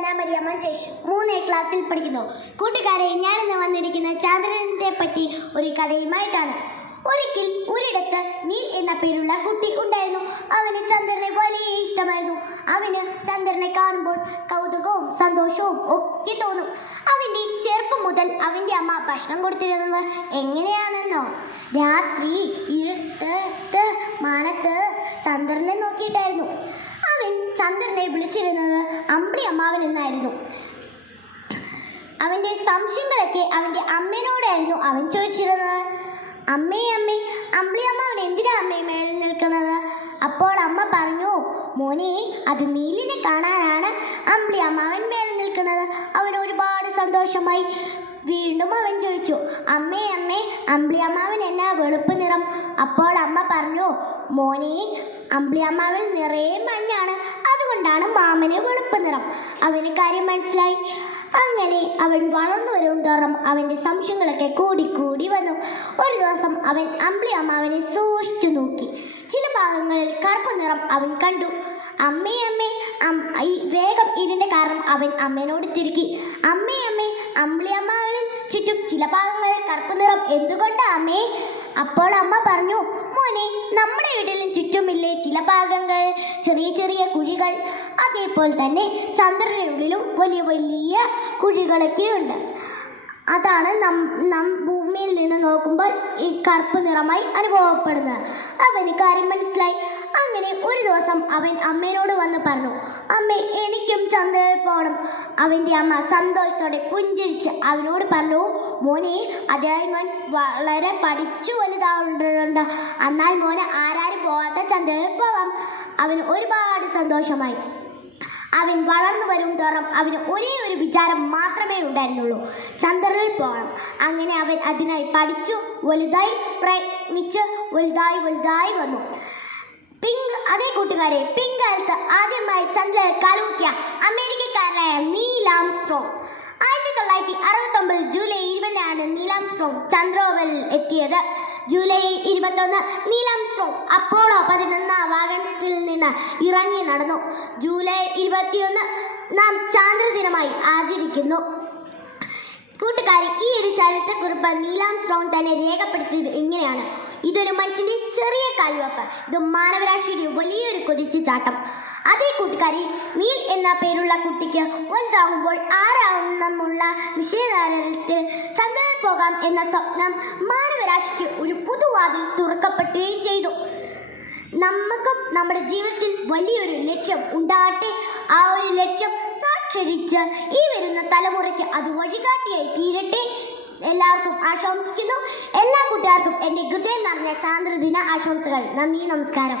അന്ന മരിയമ്മ ജയ്ഷ് 3ാം ക്ലാസ്സിൽ പഠിക്കുന്നു. കൂട്ടുകാരെ, ഞാനിന്ന് വന്നിരിക്കുന്ന ചന്ദ്രനെ പറ്റി ഒരു കഥയുമായിട്ടാണ്. ഒരിക്കൽ ഒരിടത്ത് നീൽ എന്ന പേരുള്ള കുട്ടി ഉണ്ടായിരുന്നു. അവന് ചന്ദ്രനെ വലിയ ഇഷ്ടമായിരുന്നു. അവന് ചന്ദ്രനെ കാണുമ്പോൾ കൗതുകവും സന്തോഷവും ഒക്കെ തോന്നും. അവൻ്റെ ചെറുപ്പം മുതൽ അവൻ്റെ അമ്മ ഭക്ഷണം കൊടുത്തിരുന്നത് എങ്ങനെയാണെന്നോ, രാത്രി ഇരുട്ട് മാനത്ത് ചന്ദ്രനെ നോക്കിയിട്ടായിരുന്നു. അവൻ ചന്ദ്രനെ വിളിച്ചിരുന്നത് അമ്പിളി അമ്മാവൻ എന്നായിരുന്നു. അവൻ്റെ സംശയങ്ങളൊക്കെ അവൻ്റെ അമ്മേനോടായിരുന്നു അവൻ ചോദിച്ചിരുന്നത്. അമ്മേ അമ്പിളി അമ്മാവൻ എന്തിനാ അമ്മേ മേളിൽ നിൽക്കുന്നത്? അപ്പോൾ അമ്മ പറഞ്ഞു, മോനെ, അത് നീലിനെ കാണാനാണ് അമ്പിളി അമ്മാവൻ മേളിൽ നിൽക്കുന്നത്. അവന് ഒരുപാട് സന്തോഷമായി. വീണ്ടും അവൻ ചോദിച്ചു, അമ്മേ അമ്പിളി അമ്മാവൻ എന്നാ വെളുപ്പ് നിറം? അപ്പോൾ അമ്മ പറഞ്ഞു, മോനെ, അമ്പിളി അമ്മാവൻ നിറയെ മഞ്ഞാണ്, അതുകൊണ്ടാണ് മാമന് വെളുപ്പ് നിറം. അവന് കാര്യം മനസ്സിലായി. അങ്ങനെ അവൻ വളർന്നു വരും തോറും അവൻ്റെ സംശയങ്ങളൊക്കെ കൂടി വന്നു. ഒരു ദിവസം അവൻ അമ്പിളി അമ്മാവനെ സൂക്ഷിച്ചു നോക്കി. ചില ഭാഗങ്ങളിൽ കറുപ്പ് നിറം അവൻ കണ്ടു. അമ്മേ വേഗം ഇതിൻ്റെ കാരണം അവൻ അമ്മേനോട് തിരുക്കി. അമ്മേ അമ്പിളി അമ്മാവന് ചുറ്റും ചില ഭാഗങ്ങളിൽ കറുപ്പ് നിറം എന്തുകൊണ്ടാ അമ്മേ? അപ്പോൾ അമ്മ പറഞ്ഞു, മോനെ, നമ്മുടെ വീട്ടിലും ചുറ്റുമില്ലേ ചില ഭാഗങ്ങൾ ചെറിയ കുഴികൾ? അതേപോലെ തന്നെ ചന്ദ്രൻ്റെ ഉള്ളിലും വലിയ കുഴികളൊക്കെ ഉണ്ട്. അതാണ് ഭൂമിയിൽ നിന്ന് നോക്കുമ്പോൾ ഈ കറുപ്പ് നിറമായി അനുഭവപ്പെടുന്നത്. അവന് കാര്യം മനസ്സിലായി. അങ്ങനെ ഒരു ദിവസം അവൻ അമ്മേനോട് വന്ന് പറഞ്ഞു, അമ്മേ, എനിക്കും ചന്ദ്രനിൽ പോകണം. അവൻ്റെ അമ്മ സന്തോഷത്തോടെ പുഞ്ചിരിച്ച് അവനോട് പറഞ്ഞു, മോനെ, അതായി മോൻ വളരെ പഠിച്ചു വലുതാവുന്നുണ്ട്. എന്നാൽ മോനെ ആരാരും പോകാത്ത ചന്ദ്രനിൽ പോകാം. അവന് ഒരുപാട് സന്തോഷമായി. അവൻ വളർന്നു വരും തോറും അവന് ഒരേ ഒരു വിചാരം മാത്രമേ ഉണ്ടായിരുന്നുള്ളൂ, ചന്ദ്രനിൽ പോകണം. അങ്ങനെ അവൻ അതിനായി പഠിച്ചു വലുതായി പ്രയത്നിച്ച് വലുതായി വന്നു. അതേ കൂട്ടുകാരെ, പിൻകാലത്ത് ആദ്യമായി ചന്ദ്രനിൽ കാലുകുത്തിയ അമേരിക്കക്കാരനായ Neil Armstrong. 1969 July 20 Neil Armstrong ചന്ദ്രോവലിൽ എത്തിയത്. ജൂലൈ 21 നീൽ ആംസ്ട്രോങ് അപ്പോളോ 11 വാഹനത്തിൽ നിന്ന് ഇറങ്ങി നടന്നു. ജൂലൈ 21 നാം ചാന്ദ്രദിനമായി ആചരിക്കുന്നു. കൂട്ടുകാരി, ഈ ഒരു ചരിത്രക്കുറിപ്പ് നീൽ ആംസ്ട്രോങ് തന്നെ രേഖപ്പെടുത്തിയത് ഇങ്ങനെയാണ്: ഇതൊരു മനുഷ്യൻ്റെ ചെറിയ കാൽവെപ്പ്, ഇത് മാനവരാശിയുടെ വലിയൊരു കുതിച്ചുചാട്ടം. അതേ കൂട്ടുകാരി, നീൽ എന്ന പേരുള്ള കുട്ടിക്ക് വലുതാകുമ്പോൾ ആറാണെന്നുള്ള നിശ്ചയദാർഢ്യത്തിൽ ചന്ദ്രനിൽ പോകാം എന്ന സ്വപ്നം മാനവരാശിക്ക് ഒരു പുതുവാതിൽ തുറക്കപ്പെടുകയും ചെയ്തു. നമുക്കും നമ്മുടെ ജീവിതത്തിൽ വലിയൊരു ലക്ഷ്യം ഉണ്ടാകട്ടെ. ആ ഒരു ലക്ഷ്യം സാക്ഷാത്കരിച്ച് ഈ വരുന്ന തലമുറയ്ക്ക് അത് വഴികാട്ടിയായി തീരട്ടെ. എല്ലാവർക്കും ആശംസിക്കുന്നു. എല്ലാ കൂട്ടുകാർക്കും എൻ്റെ ഹൃദയം നിറഞ്ഞ ചാന്ദ്രദിന ആശംസകൾ. നന്ദി, നമസ്കാരം.